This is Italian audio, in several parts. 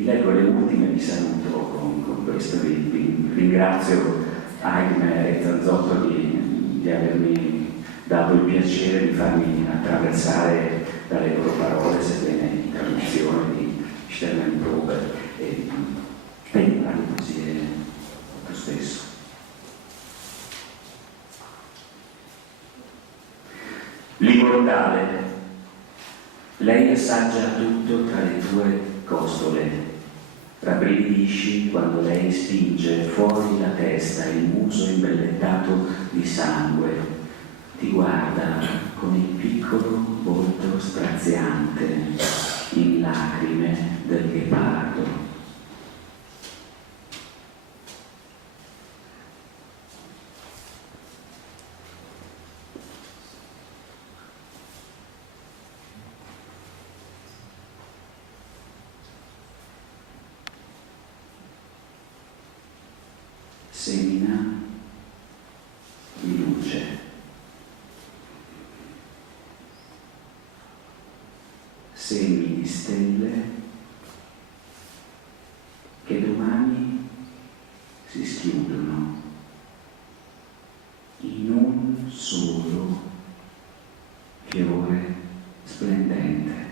Leggo le ultime, vi saluto con questo, vi ringrazio Aime e Zanzotto di avermi dato il piacere di farmi attraversare dalle loro parole, sebbene in traduzione di Sternenprobe e imparare poesie lo stesso. L'immortale, lei assaggia tutto tra le tue costole. Rabbrividisci quando lei spinge fuori la testa, il muso imbellettato di sangue, ti guarda con il piccolo volto straziante in lacrime del ghepardo. Semina di luce. Semi di stelle che domani si schiudono in un solo fiore splendente.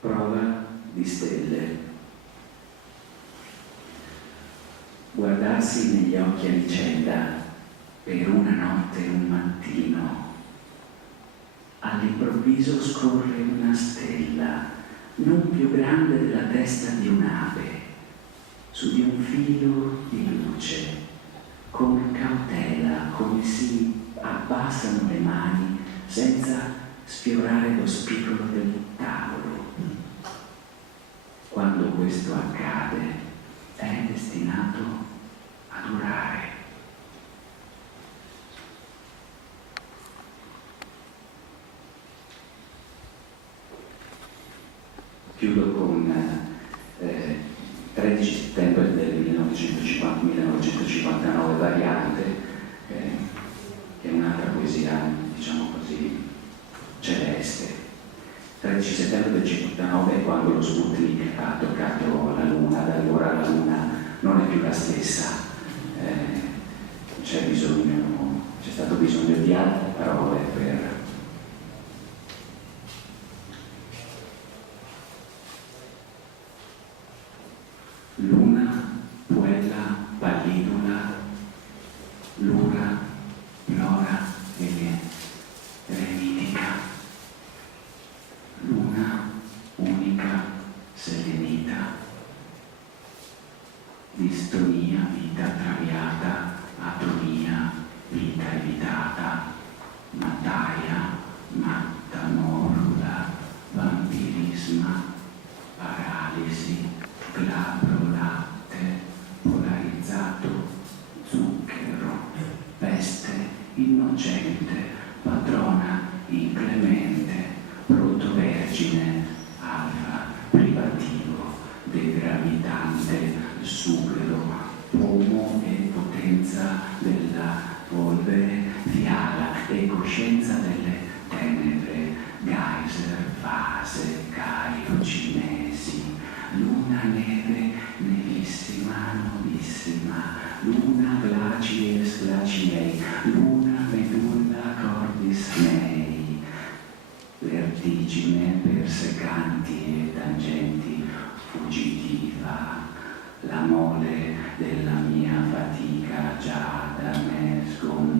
Prova di stelle. Guardarsi negli occhi a vicenda per una notte e un mattino. All'improvviso scorre una stella, non più grande della testa di un'ape, su di un filo di luce, con cautela, come si abbassano le mani senza sfiorare lo spigolo del tavolo. Quando questo accade, è destinato a durare. Chiudo con 13 settembre del 1959 variante, che è un'altra poesia, diciamo così, celeste. 13 settembre del 59 è quando lo Sputnik ha toccato la Luna, da allora la Luna non è più la stessa, c'è stato bisogno di altre parole per Luna, puella, pallidula, lura, plora e remitica. Luna, unica, serenita, distonia, vita traviata, atonia, vita evitata, mataia, matta, morula, vampirisma, paralisi, glabro, latte, polarizzato, zucchero, peste, innocente, padrona, inclemente, protovergine, alfa, privativo, degravitante, sughero, pomo e potenza della polvere, fiala e coscienza delle tenebre, geyser, fase, cario, cinesi, luna neve, nevissima, novissima, luna glacies, glaciei, luna medulla cordis mei, vertigine per secanti e tangenti, fuggitiva, la mole della mia fatica già da me sgombrata.